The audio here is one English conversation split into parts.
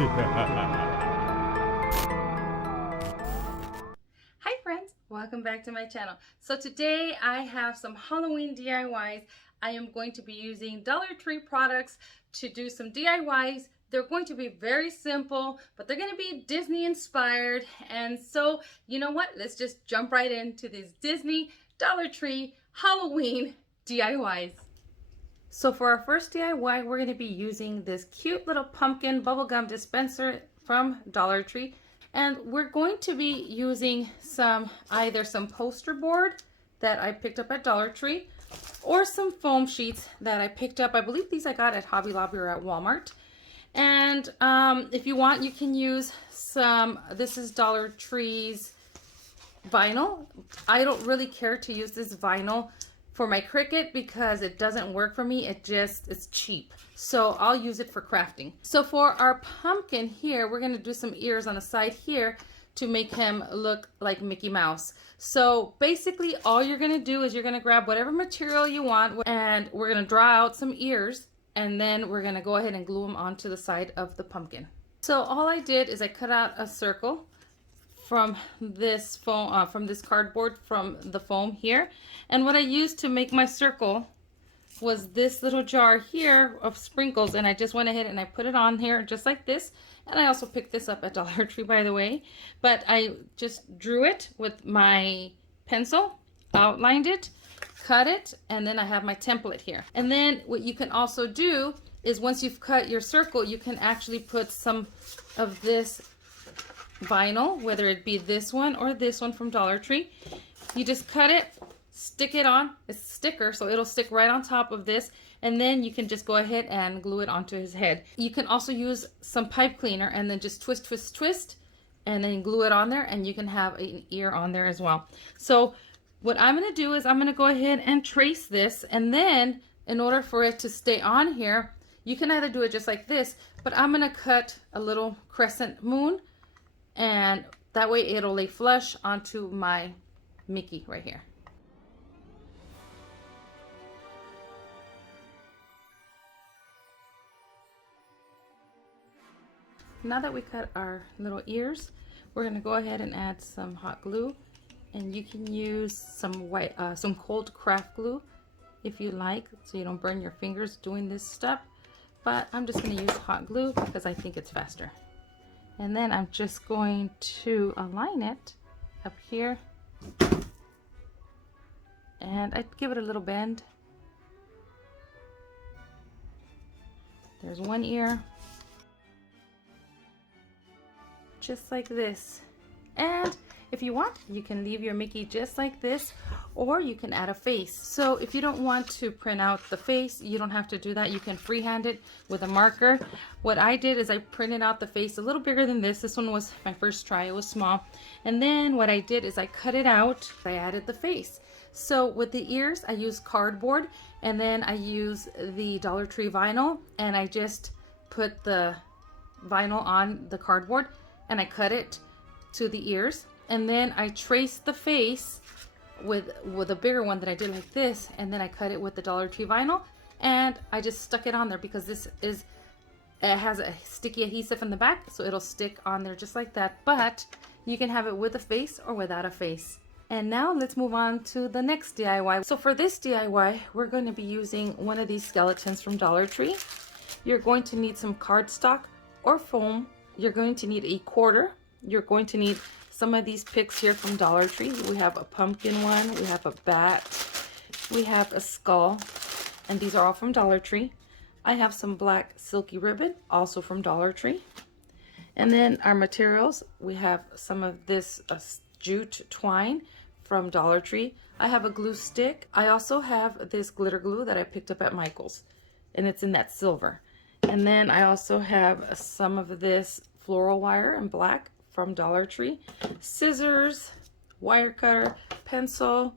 Hi friends, welcome back to my channel. So today I have some Halloween DIYs. I am going to be using Dollar Tree products to do some DIYs. They're going to be very simple, but they're going to be Disney inspired. And so, you know what? Let's just jump right into these Disney Dollar Tree Halloween DIYs. So for our first DIY, we're going to be using this cute little pumpkin bubblegum dispenser from Dollar Tree. And we're going to be using either some poster board that I picked up at Dollar Tree or some foam sheets that I picked up. I believe these I got at Hobby Lobby or at Walmart. And if you want, you can use this is Dollar Tree's vinyl. I don't really care to use this vinyl for my Cricut because it doesn't work for me. It's cheap. So I'll use it for crafting. So for our pumpkin here, we're going to do some ears on the side here to make him look like Mickey Mouse. So basically all you're going to do is you're going to grab whatever material you want and we're going to draw out some ears and then we're going to go ahead and glue them onto the side of the pumpkin. So all I did is I cut out a circle from this foam, from this cardboard, from the foam here. And what I used to make my circle was this little jar here of sprinkles, and I just went ahead and I put it on here just like this. And I also picked this up at Dollar Tree, by the way, but I just drew it with my pencil, outlined it, cut it, and then I have my template here. And then what you can also do is once you've cut your circle, you can actually put some of this vinyl, whether it be this one or this one from Dollar Tree. You just cut it, stick it on. It's a sticker, so it'll stick right on top of this, and then you can just go ahead and glue it onto his head. You can also use some pipe cleaner and then just twist, twist, twist, and then glue it on there, and you can have an ear on there as well. So what I'm going to do is I'm going to go ahead and trace this, and then in order for it to stay on here, you can either do it just like this, but I'm going to cut a little crescent moon, and that way it'll lay flush onto my Mickey right here. Now that we cut our little ears, we're going to go ahead and add some hot glue, and you can use some cold craft glue if you like, so you don't burn your fingers doing this step. But I'm just going to use hot glue because I think it's faster. And then I'm just going to align it up here, and I give it a little bend. There's one ear, just like this. And if you want, you can leave your Mickey just like this, or you can add a face. So if you don't want to print out the face, you don't have to do that. You can freehand it with a marker. What I did is I printed out the face a little bigger than this. This one was my first try. It was small. And then what I did is I cut it out. I added the face. So with the ears, I use cardboard, and then I use the Dollar Tree vinyl, and I just put the vinyl on the cardboard and I cut it to the ears. And then I traced the face with a bigger one that I did like this, and then I cut it with the Dollar Tree vinyl, and I just stuck it on there because it has a sticky adhesive in the back, so it'll stick on there just like that. But you can have it with a face or without a face. And now let's move on to the next DIY. So for this DIY, we're going to be using one of these skeletons from Dollar Tree. You're going to need some cardstock or foam. You're going to need a quarter. You're going to need some of these picks here from Dollar Tree. We have a pumpkin one, we have a bat, we have a skull, and these are all from Dollar Tree. I have some black silky ribbon, also from Dollar Tree. And then our materials, we have some of this jute twine from Dollar Tree. I have a glue stick. I also have this glitter glue that I picked up at Michael's, and it's in that silver. And then I also have some of this floral wire in black from Dollar Tree, scissors, wire cutter, pencil,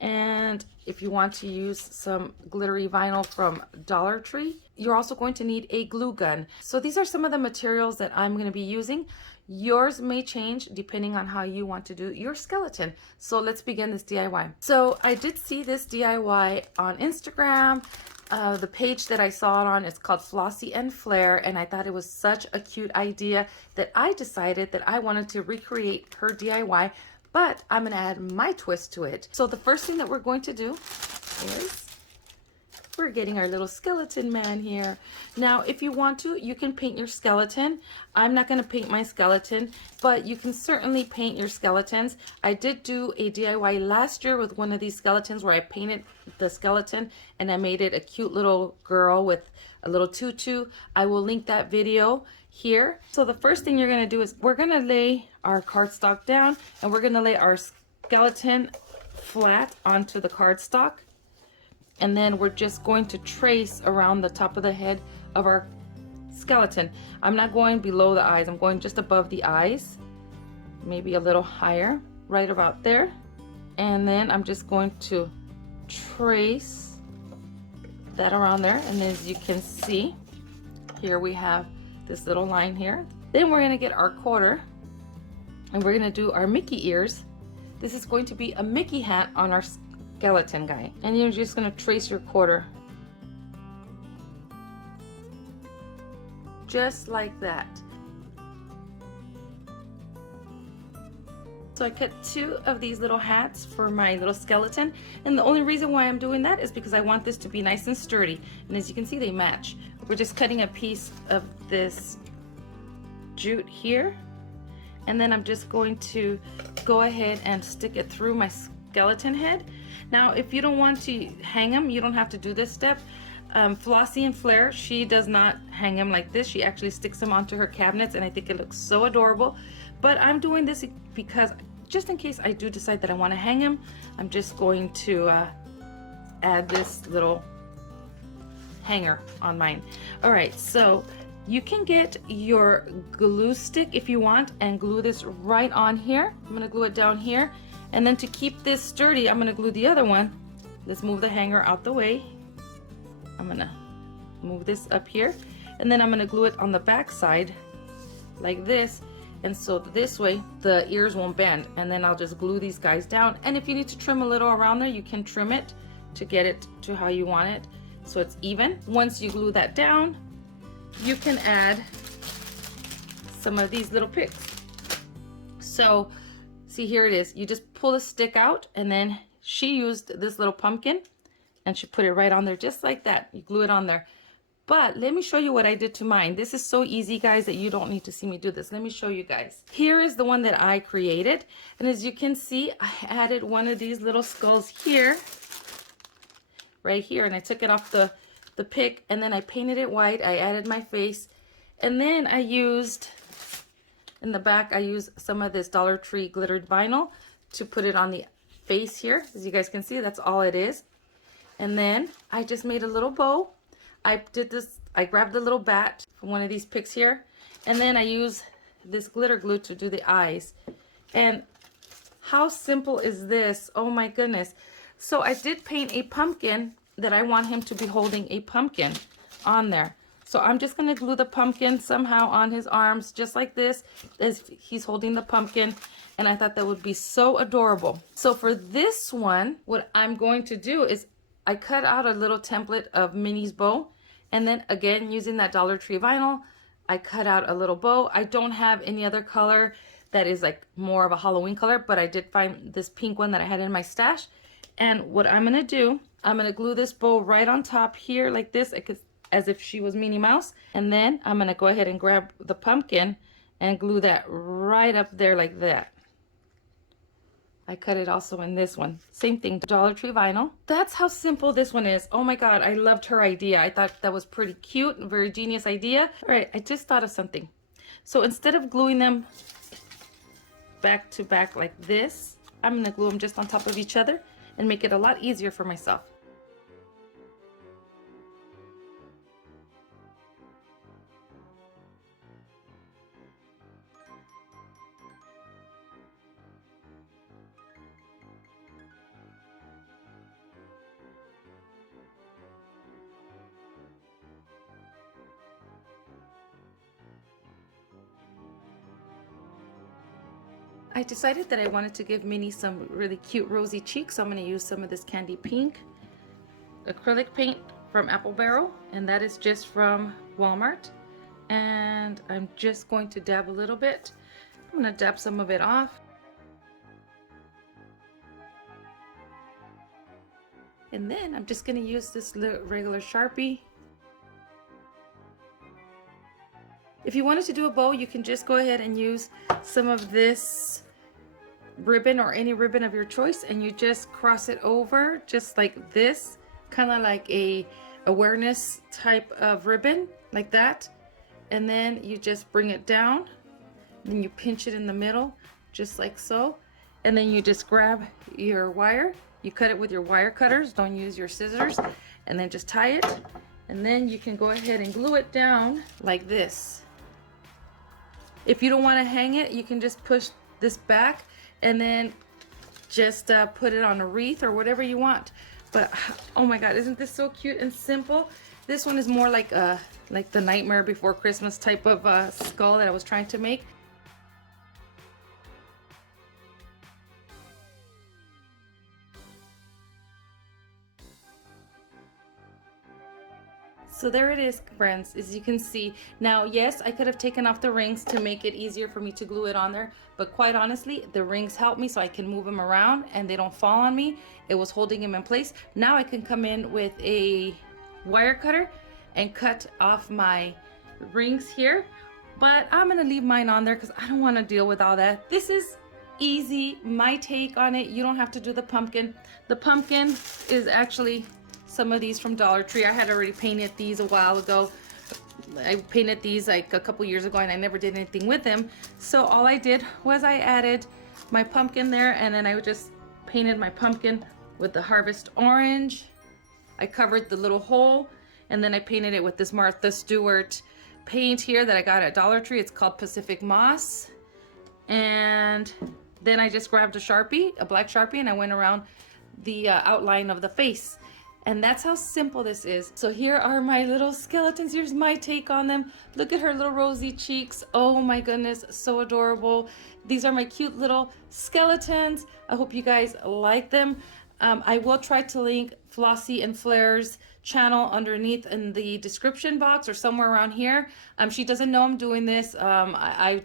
and if you want to use some glittery vinyl from Dollar Tree, you're also going to need a glue gun. So these are some of the materials that I'm going to be using. Yours may change depending on how you want to do your skeleton. So let's begin this DIY. So I did see this DIY on Instagram. the page that I saw it on. It's called Flossie and Flair, and I thought it was such a cute idea that I decided that I wanted to recreate her DIY, but I'm going to add my twist to it. So the first thing that we're going to do is we're getting our little skeleton man here. Now, if you want to, you can paint your skeleton. I'm not going to paint my skeleton, but you can certainly paint your skeletons. I did do a DIY last year with one of these skeletons where I painted the skeleton and I made it a cute little girl with a little tutu. I will link that video here. So the first thing you're going to do is we're going to lay our cardstock down and we're going to lay our skeleton flat onto the cardstock. And then we're just going to trace around the top of the head of our skeleton. I'm not going below the eyes. I'm going just above the eyes, maybe a little higher, right about there. And then I'm just going to trace that around there. And as you can see, here we have this little line here. Then we're going to get our quarter and we're going to do our Mickey ears. This is going to be a Mickey hat on our skeleton guy, and you're just going to trace your quarter just like that. So I cut 2 of these little hats for my little skeleton, and the only reason why I'm doing that is because I want this to be nice and sturdy, and as you can see they match. We're just cutting a piece of this jute here, and then I'm just going to go ahead and stick it through my skeleton head. Now, if you don't want to hang them, you don't have to do this step. Flossie and Flair, she does not hang them like this. She actually sticks them onto her cabinets, and I think it looks so adorable. But I'm doing this because just in case I do decide that I want to hang them, I'm just going to add this little hanger on mine. All right, so you can get your glue stick if you want and glue this right on here. I'm going to glue it down here. And then to keep this sturdy, I'm going to glue the other one. Let's move the hanger out the way. I'm going to move this up here. And then I'm going to glue it on the back side like this. And so this way, the ears won't bend. And then I'll just glue these guys down. And if you need to trim a little around there, you can trim it to get it to how you want it so it's even. Once you glue that down, you can add some of these little picks. So see, here it is. You just pull the stick out, and then she used this little pumpkin and she put it right on there just like that. You glue it on there. But let me show you what I did to mine. This is so easy, guys, that you don't need to see me do this. Let me show you guys. Here is the one that I created. And as you can see, I added one of these little skulls here, right here. And I took it off the pick, and then I painted it white. I added my face. And then I used, in the back, I used some of this Dollar Tree glittered vinyl to put it on the face here. As you guys can see, that's all it is. And then I just made a little bow. I grabbed the little bat from one of these picks here, and then I use this glitter glue to do the eyes. And how simple is this? Oh my goodness. So I did paint a pumpkin that I want him to be holding a pumpkin on there. So I'm just going to glue the pumpkin somehow on his arms, just like this, as he's holding the pumpkin. And I thought that would be so adorable. So for this one, what I'm going to do is I cut out a little template of Minnie's bow. And then again, using that Dollar Tree vinyl, I cut out a little bow. I don't have any other color that is like more of a Halloween color, but I did find this pink one that I had in my stash. And what I'm going to do, I'm going to glue this bow right on top here like this, as if she was Minnie Mouse. And then I'm going to go ahead and grab the pumpkin and glue that right up there like that. I cut it also in this one. Same thing, Dollar Tree vinyl. That's how simple this one is. Oh my God, I loved her idea. I thought that was pretty cute and very genius idea. All right, I just thought of something. So instead of gluing them back to back like this, I'm gonna glue them just on top of each other and make it a lot easier for myself. I decided that I wanted to give Minnie some really cute rosy cheeks, so I'm going to use some of this candy pink acrylic paint from Apple Barrel, and that is just from Walmart. And I'm just going to dab a little bit. I'm going to dab some of it off. And then I'm just going to use this regular Sharpie. If you wanted to do a bow, you can just go ahead and use some of this ribbon or any ribbon of your choice, and you just cross it over just like this, kind of like a awareness type of ribbon, like that. And then you just bring it down, then you pinch it in the middle just like so, and then you just grab your wire, you cut it with your wire cutters, don't use your scissors, and then just tie it, and then you can go ahead and glue it down like this. If you don't want to hang it, you can just push this back and then just put it on a wreath or whatever you want. But oh my god, isn't this so cute and simple? This one is more like the Nightmare Before Christmas type of skull that I was trying to make. So there it is, friends, as you can see. Now, yes, I could have taken off the rings to make it easier for me to glue it on there, but quite honestly, the rings help me so I can move them around and they don't fall on me. It was holding them in place. Now I can come in with a wire cutter and cut off my rings here, but I'm gonna leave mine on there because I don't want to deal with all that. This is easy, my take on it. You don't have to do the pumpkin. The pumpkin is actually some of these from Dollar Tree. I had already painted these a while ago. I painted these like a couple years ago and I never did anything with them. So all I did was I added my pumpkin there, and then I just painted my pumpkin with the Harvest Orange. I covered the little hole, and then I painted it with this Martha Stewart paint here that I got at Dollar Tree. It's called Pacific Moss. And then I just grabbed a Sharpie, a black Sharpie, and I went around the outline of the face. And that's how simple this is. So here are my little skeletons. Here's my take on them. Look at her little rosy cheeks. Oh my goodness, so adorable. These are my cute little skeletons. I hope you guys like them. I will try to link Flossie and Flair's channel underneath in the description box or somewhere around here. She doesn't know I'm doing this. I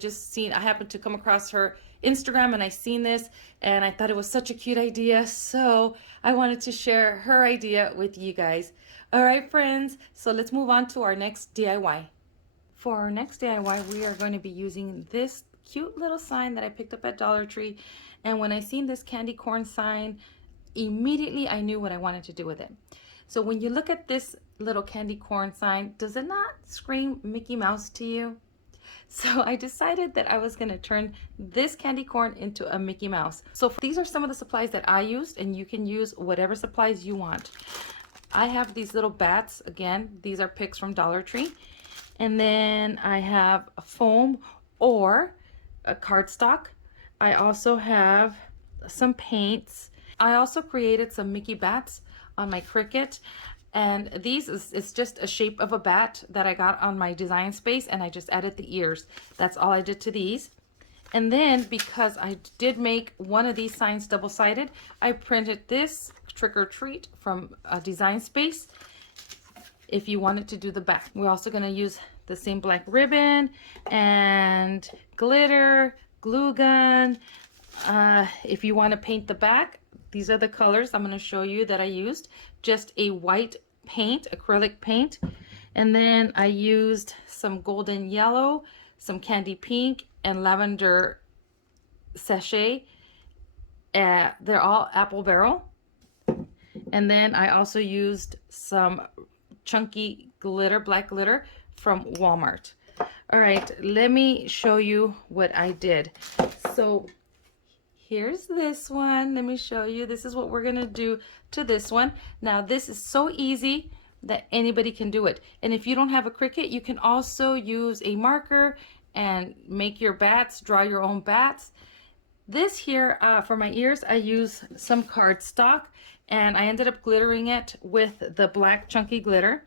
happened to come across her Instagram and I seen this and I thought it was such a cute idea, so I wanted to share her idea with you guys. All right, friends, so let's move on to our next DIY. For our next DIY, we are going to be using this cute little sign that I picked up at Dollar Tree, and when I seen this candy corn sign, immediately I knew what I wanted to do with it. So when you look at this little candy corn sign, does it not scream Mickey Mouse to you? So I decided that I was going to turn this candy corn into a Mickey Mouse. So these are some of the supplies that I used, and you can use whatever supplies you want. I have these little bats. Again, these are picks from Dollar Tree. And then I have a foam or a cardstock. I also have some paints. I also created some Mickey bats on my Cricut. And these is just a shape of a bat that I got on my design space, and I just added the ears. That's all I did to these. And then because I did make one of these signs double-sided, I printed this trick or treat from a design space if you wanted to do the back. We're also going to use the same black ribbon and glitter, glue gun. If you want to paint the back, these are the colors I'm going to show you that I used. Just a white paint, acrylic paint, and then I used some golden yellow, some candy pink, and lavender sachet. They're all Apple Barrel. And then I also used some chunky glitter, black glitter from Walmart. All right, let me show you what I did. So here's this one. Let me show you. This is what we're gonna do to this one. Now this is so easy that anybody can do it. And if you don't have a Cricut, you can also use a marker and make your bats, draw your own bats. This here, for my ears, I use some cardstock, and I ended up glittering it with the black chunky glitter.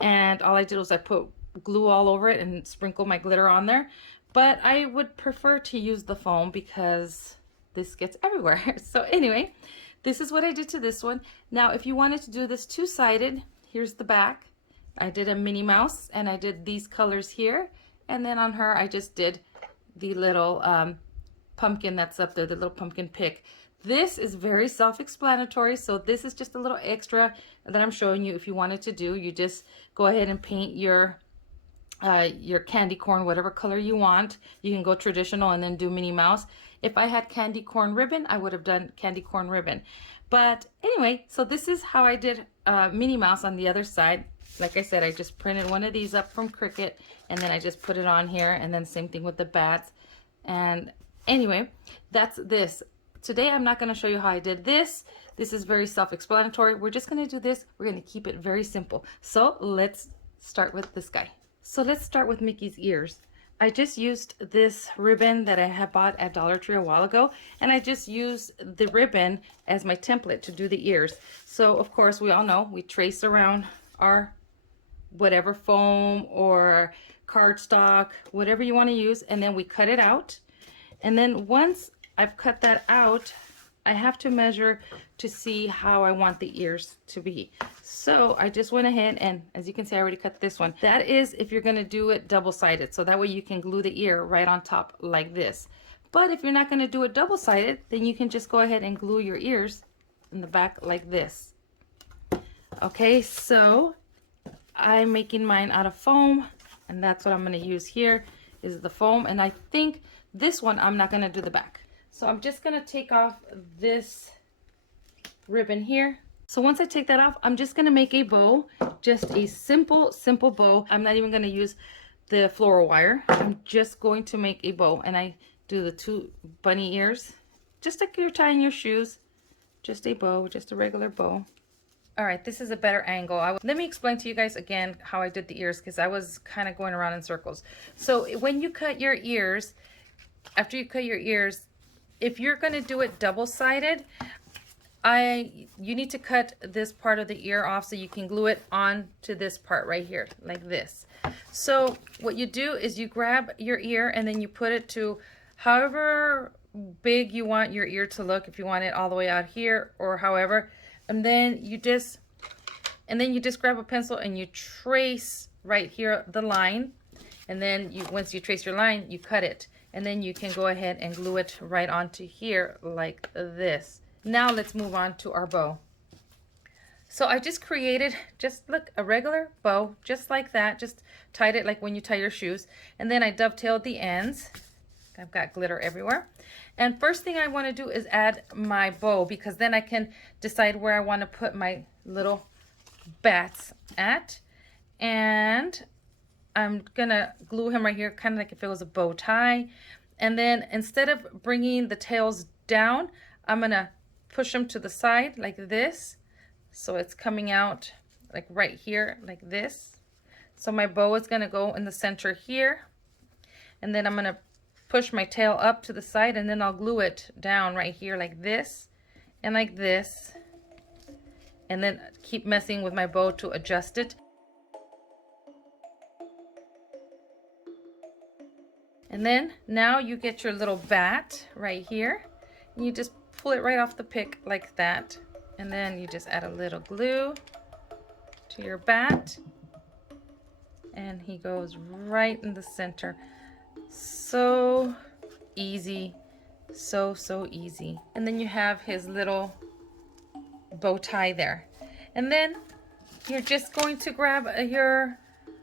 And all I did was I put glue all over it and sprinkle my glitter on there. But I would prefer to use the foam because this gets everywhere. So anyway, this is what I did to this one. Now, if you wanted to do this two-sided, here's the back. I did a Minnie Mouse, and I did these colors here. And then on her, I just did the little pumpkin that's up there, the little pumpkin pick. This is very self-explanatory, so this is just a little extra that I'm showing you. If you wanted to do, you just go ahead and paint your candy corn whatever color you want. You can go traditional and then do Minnie Mouse. If I had candy corn ribbon, I would have done candy corn ribbon. But anyway, so this is how I did Minnie Mouse on the other side. Like I said, I just printed one of these up from Cricut, and then I just put it on here, and then same thing with the bats. And anyway, that's this. Today I'm not going to show you how I did this. This is very self-explanatory. We're just going to do this. We're going to keep it very simple. So let's start with this guy. So let's start with Mickey's ears. I just used this ribbon that I had bought at Dollar Tree a while ago, and I just used the ribbon as my template to do the ears. So of course, we all know we trace around our whatever foam or cardstock, whatever you want to use, and then we cut it out. And then once I've cut that out, I have to measure to see how I want the ears to be. So I just went ahead, and as you can see, I already cut this one. That is if you're going to do it double-sided, so that way you can glue the ear right on top like this. But if you're not going to do it double-sided, then you can just go ahead and glue your ears in the back like this. Okay, so I'm making mine out of foam, and that's what I'm going to use here is the foam. And I think this one I'm not going to do the back. So I'm just going to take off this ribbon here. So once I take that off, I'm just going to make a bow, just a simple bow. I'm not even going to use the floral wire. I'm just going to make a bow, and I do the 2 bunny ears, just like you're tying your shoes. Just a bow, just a regular bow. All right, this is a better angle. Let me explain to you guys again how I did the ears, because I was kind of going around in circles. So when you cut your ears, after you cut your ears, if you're going to do it double-sided, you need to cut this part of the ear off so you can glue it on to this part right here, like this. So what you do is you grab your ear, and then you put it to however big you want your ear to look, if you want it all the way out here or however, and then you just grab a pencil and you trace right here the line, and then once you trace your line, you cut it, and then you can go ahead and glue it right onto here like this. Now let's move on to our bow. So I just created, look, a regular bow, just like that. Just tied it like when you tie your shoes. And then I dovetailed the ends. I've got glitter everywhere. And first thing I want to do is add my bow, because then I can decide where I want to put my little bats at. And I'm going to glue him right here, kind of like if it was a bow tie. And then instead of bringing the tails down, I'm going to push them to the side like this. So it's coming out like right here, like this. So my bow is going to go in the center here. And then I'm going to push my tail up to the side, and then I'll glue it down right here like this and like this. And then keep messing with my bow to adjust it. And then now you get your little bat right here. And you just pull it right off the pick like that. And then you just add a little glue to your bat. And he goes right in the center. So easy. So easy. And then you have his little bow tie there. And then you're just going to grab your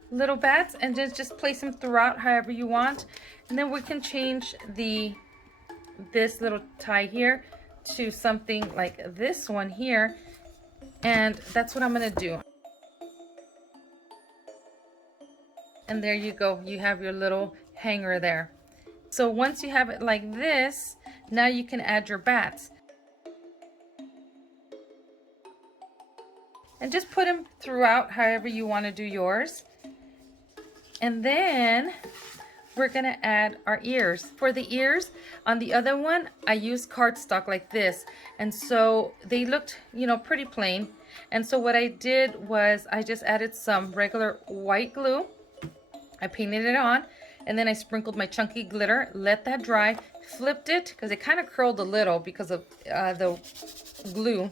little bats and just place them throughout however you want. And then we can change this little tie here to something like this one here, and that's what I'm going to do. And there you go, you have your little hanger there. So once you have it like this, now you can add your bats and just put them throughout however you want to do yours. And then we're gonna add our ears. For the ears, on the other one, I used cardstock like this. And so they looked, pretty plain. And so what I did was I just added some regular white glue. I painted it on, and then I sprinkled my chunky glitter, let that dry, flipped it, because it kind of curled a little because of the glue.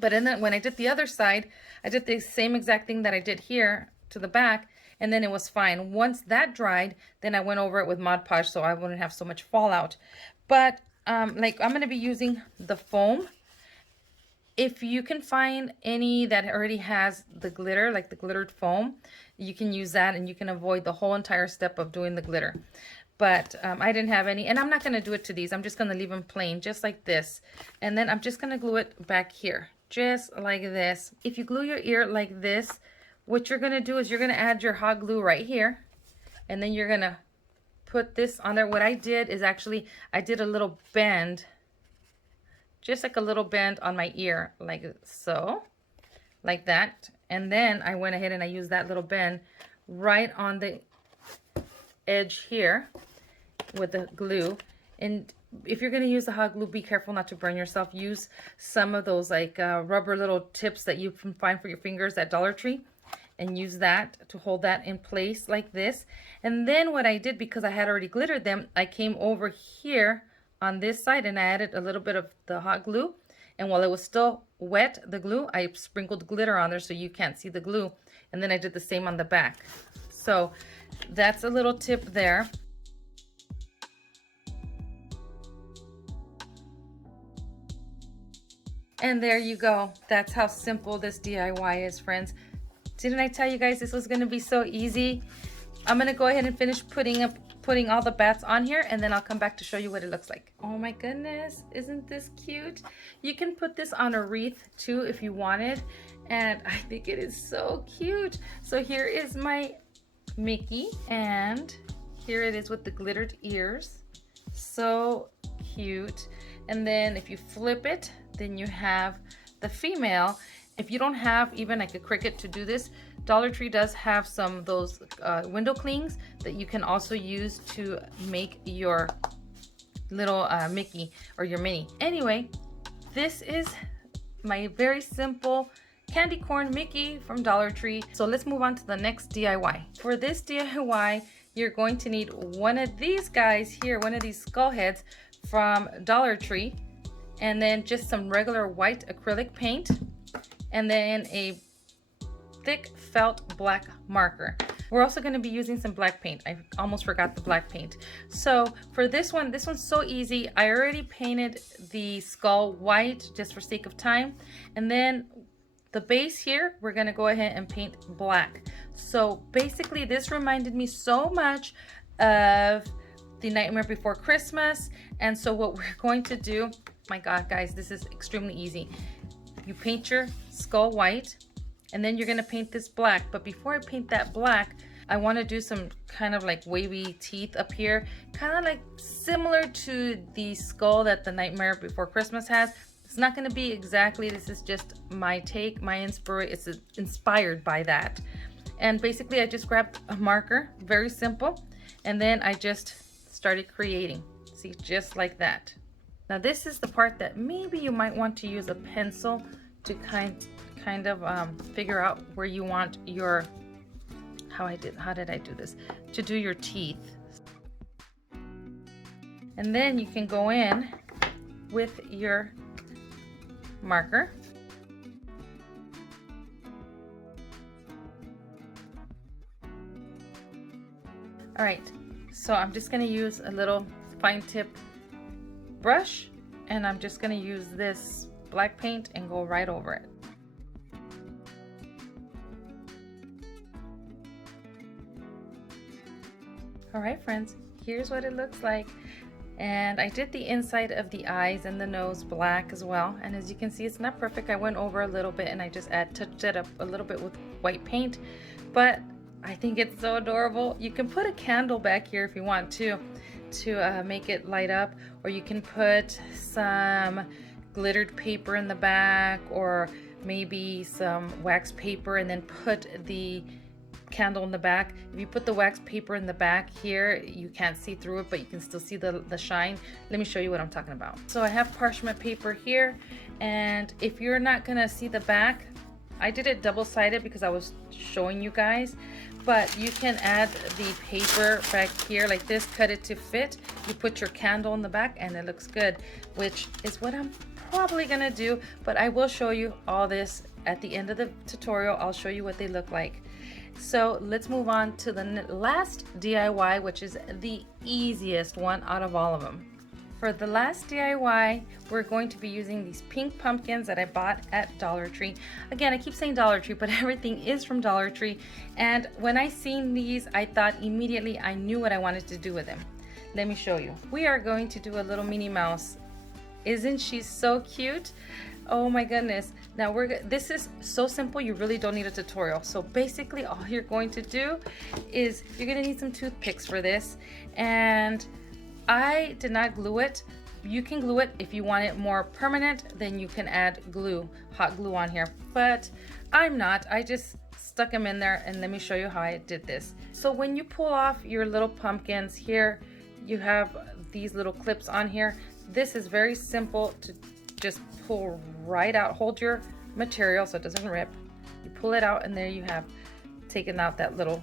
But then when I did the other side, I did the same exact thing that I did here to the back, and then it was fine. Once that dried, then I went over it with Mod Podge so I wouldn't have so much fallout. But like I'm going to be using the foam. If you can find any that already has the glitter, like the glittered foam, you can use that and you can avoid the whole entire step of doing the glitter. But I didn't have any, and I'm not going to do it to these. I'm just going to leave them plain, just like this. And then I'm just going to glue it back here, just like this. If you glue your ear like this, what you're going to do is you're going to add your hot glue right here. And then you're going to put this on there. What I did is actually, I did a little bend, just like a little bend on my ear, like so, like that. And then I went ahead and I used that little bend right on the edge here with the glue. And if you're going to use the hot glue, be careful not to burn yourself. Use some of those like rubber little tips that you can find for your fingers at Dollar Tree, and use that to hold that in place like this. And then what I did, because I had already glittered them, I came over here on this side and I added a little bit of the hot glue. And while it was still wet, the glue, I sprinkled glitter on there so you can't see the glue. And then I did the same on the back. So that's a little tip there. And there you go. That's how simple this DIY is, friends. Didn't I tell you guys this was going to be so easy? I'm going to go ahead and finish putting all the bats on here, and then I'll come back to show you what it looks like. Oh my goodness, isn't this cute? You can put this on a wreath too if you wanted, and I think it is so cute. So here is my Mickey, and here it is with the glittered ears. So cute. And then if you flip it, then you have the female. If you don't have even like a Cricut to do this, Dollar Tree does have some of those window clings that you can also use to make your little Mickey or your Minnie. Anyway, this is my very simple candy corn Mickey from Dollar Tree. So let's move on to the next DIY. For this DIY, you're going to need one of these guys here, one of these skull heads from Dollar Tree, and then just some regular white acrylic paint, and then a thick felt black marker. We're also going to be using some black paint. I almost forgot the black paint. So for this one's so easy. I already painted the skull white just for sake of time. And then the base here, we're going to go ahead and paint black. So basically this reminded me so much of The Nightmare Before Christmas. And so what we're going to do, my God, guys, this is extremely easy. You paint your skull white, and then you're going to paint this black. But before I paint that black, I want to do some kind of like wavy teeth up here, kind of like similar to the skull that The Nightmare Before Christmas has. It's not going to be exactly, this is just my take, it's inspired by that. And basically I just grabbed a marker, very simple, and then I just started creating. See, just like that. Now this is the part that maybe you might want to use a pencil to kind of figure out where you want your, how did I do this? To do your teeth. And then you can go in with your marker. All right, so I'm just going to use a little fine tip brush, and I'm just going to use this black paint and go right over it. All right, friends, here's what it looks like. And I did the inside of the eyes and the nose black as well. And as you can see, it's not perfect. I went over a little bit and I just touched it up a little bit with white paint, but I think it's so adorable. You can put a candle back here if you want to make it light up, or you can put some glittered paper in the back, or maybe some wax paper and then put the candle in the back. If you put the wax paper in the back here, you can't see through it, but you can still see the shine. Let me show you what I'm talking about. So I have parchment paper here, and if you're not gonna see the back, I did it double-sided because I was showing you guys, but you can add the paper back here like this, cut it to fit. You put your candle in the back and it looks good, which is what I'm probably gonna do, but I will show you all this at the end of the tutorial. I'll show you what they look like. So let's move on to the last DIY, which is the easiest one out of all of them. For the last DIY, we're going to be using these pink pumpkins that I bought at Dollar Tree. Again, I keep saying Dollar Tree, but everything is from Dollar Tree. And when I seen these, I thought immediately I knew what I wanted to do with them. Let me show you. We are going to do a little Minnie Mouse. Isn't she so cute? Oh my goodness. Now this is so simple, you really don't need a tutorial. So basically all you're going to do is you're gonna need some toothpicks for this. And I did not glue it. You can glue it if you want it more permanent, then you can add glue, hot glue on here. But I'm not, I just stuck them in there, and let me show you how I did this. So when you pull off your little pumpkins here, you have these little clips on here. This is very simple to just pull right out. Hold your material so it doesn't rip. You pull it out, and there you have taken out that little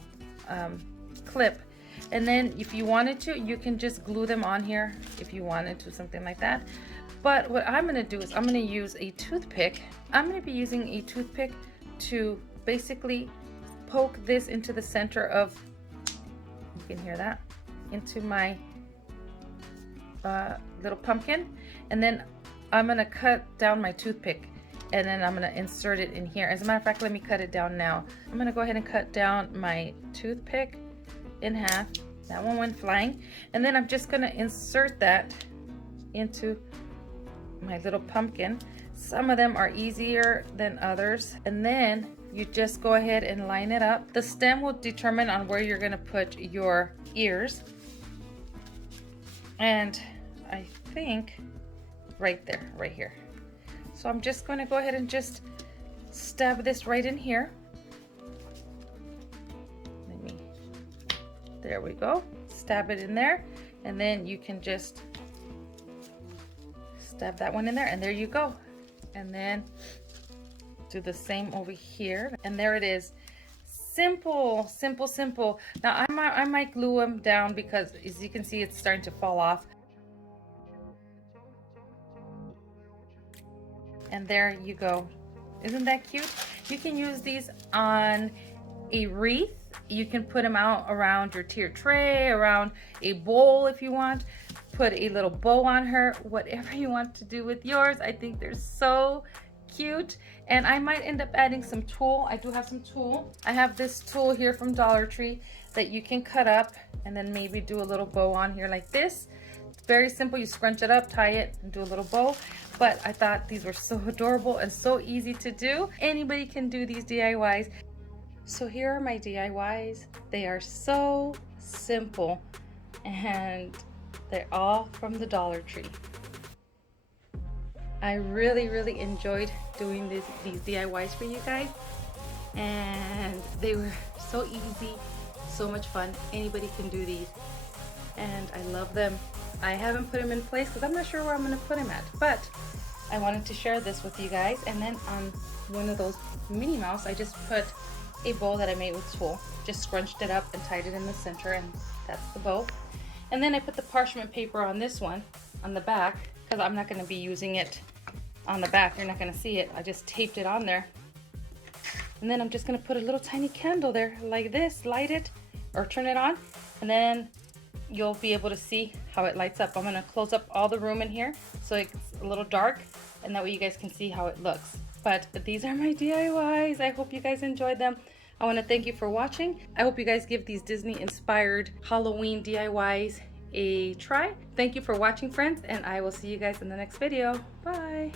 clip. And then if you wanted to, you can just glue them on here if you wanted to, something like that. But what I'm going to do is I'm going to use a toothpick. I'm going to be using a toothpick to basically poke this into the center of, you can hear that, into my little pumpkin. And then I'm going to cut down my toothpick, and then I'm going to insert it in here. As a matter of fact, let me cut it down now. I'm going to go ahead and cut down my toothpick in half. That one went flying. And then I'm just going to insert that into my little pumpkin. Some of them are easier than others. And then you just go ahead and line it up. The stem will determine on where you're going to put your ears. And I think right there, right here. So I'm just going to go ahead and just stab this right in here. There we go. Stab it in there, and then you can just stab that one in there, and there you go. And then do the same over here, and there it is. Simple, simple, simple. Now I might glue them down because, as you can see, it's starting to fall off. And there you go. Isn't that cute? You can use these on a wreath. You can put them out around your tier tray, around a bowl if you want. Put a little bow on her, whatever you want to do with yours. I think they're so cute. And I might end up adding some tulle. I do have some tulle. I have this tulle here from Dollar Tree that you can cut up and then maybe do a little bow on here like this. It's very simple. You scrunch it up, tie it, and do a little bow. But I thought these were so adorable and so easy to do. Anybody can do these DIYs. So here are my DIYs. They are so simple, and they're all from the Dollar Tree. I really enjoyed doing these DIYs for you guys, and they were so easy, so much fun. Anybody can do these, and I love them. I haven't put them in place because I'm not sure where I'm going to put them at, but I wanted to share this with you guys. And then on one of those Minnie Mouse, I just put a bow that I made with tulle. Just scrunched it up and tied it in the center, and that's the bow. And then I put the parchment paper on this one on the back because I'm not going to be using it on the back. You're not going to see it. I just taped it on there. And then I'm just going to put a little tiny candle there like this, light it or turn it on, and then you'll be able to see how it lights up. I'm going to close up all the room in here so it's a little dark, and that way you guys can see how it looks. But these are my DIYs. I hope you guys enjoyed them. I want to thank you for watching. I hope you guys give these Disney inspired Halloween DIYs a try. Thank you for watching, friends, and I will see you guys in the next video. Bye.